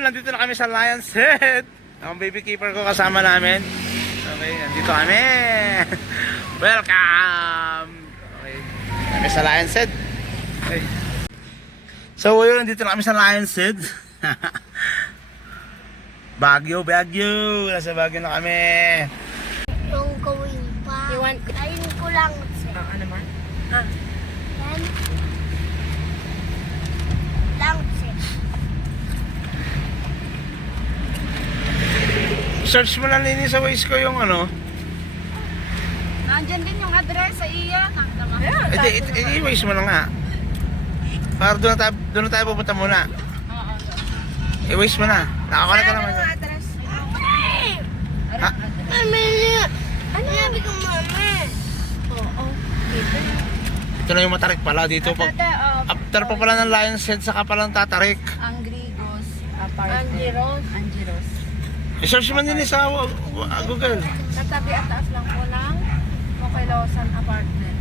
yun, nandito na kami sa Lion's Head. Ang baby keeper ko kasama namin. Okay, nandito kami. Welcome! Okay, kami sa Lion's Head. Okay. So yun, nandito na kami sa Lion's Head. Baguio. Nasa Baguio na kami. Yung gawin pa. Ayun ko lang. Ano man? Yan. Lang. Search mo lang nini sa Waze ko yung ano. Nandyan din yung address sa iya. I-Waze mo lang nga. Para doon na tayo pupunta muna. Oo. I-Waze mo na. Nakakuha ka naman. Address? Ha? Mami, ano sabi ko mami? Oo. Ito na yung Matarik pala dito. After pa pala ng Lion's Head, saka palang Tatarik. Angrigos Apartment. Angiros. I-search mo din sa Google. Tatabi at taas lang po ng Mokilosan Apartment.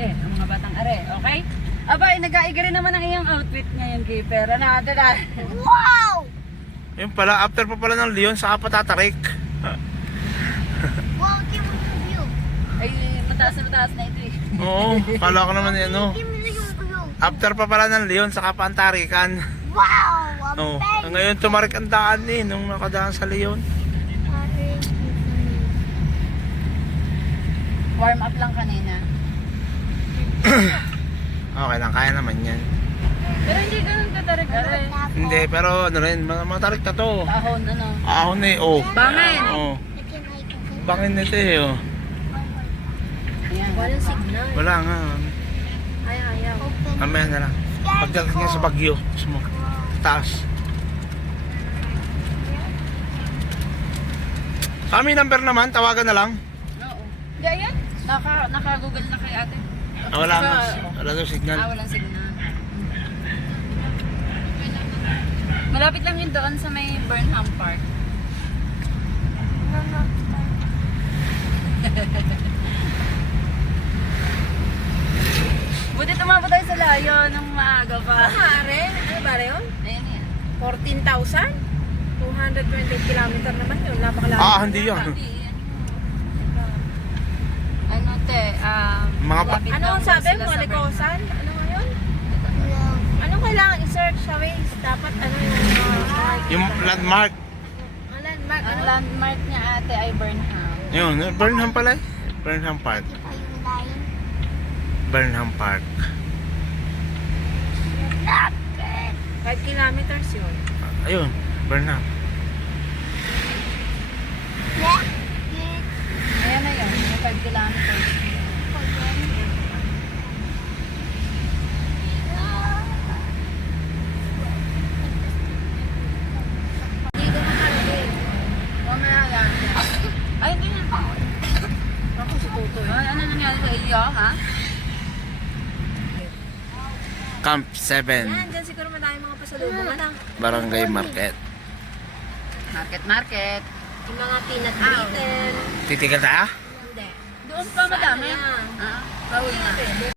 Ang mga batang are, okay? Aba, nag-aiga rin naman ang iyong outfit ngayon, Keeper. Ano, Wow! Yun pala, after pa pala ng Leon, saka pa Tatarik. Wow, give me the view. Ay, mataas na ito eh. Oo, kala ko naman yan, no. Give me the view. After pa pala ng Leon, saka pa ang Tarikan. Wow! Oh, ngayon tumarik ang daan eh, nung nakadaan sa Leon. Warm up lang kanina. Okay lang, kaya naman yan. Pero hindi ganun katarik are. Hindi, pero ano rin, matarik na to. Ahon, ano? Ahon eh, oh. Bangin! Oh, bangin nito eh, oh. Ayan. Walang signal. Wala nga. Ayaw. Mamaya na lang. Pagdating niya sa Baguio, mo, taas. Kami number naman, tawagan na lang. Oo. Hindi, ayan. Naka-google na kay ate. Wala nga, wala daw signal. Walang signal. Malapit lang yun doon sa may Burnham Park. Buti tumabot tayo sa layo nung maaga pa. Mare, ano ba yun? Ayan yan. 14,000? 220 kilometer naman yun. Napakalaki. Hindi yan. Ano te, Mga malapit Ano lang ang sabi? sila sa Malikosan? Burnham. Ano ngayon? Anong kailangan i-search sa Waze? Dapat ano Yung landmark. ang landmark? Ang Ano? landmark niya ate ay Burnham. Yun, Burnham pala eh. Burnham Park. 5 kilometers yun. Ayun, Burnham. Ayan na yun, yung 5 kilometers. Dito makarating. Mamaya yan. Ay, hindi na. Ako si Tutoy. Ano nangyari sa iyo, ha? Camp 7, Yan, dyan siguro madami mga pasalubong. Ano? Barangay Market. Market. Yung mga peanut brittle. Titigal tayo? Hindi. Doon pa madami. Saan na? Ah, bawal na.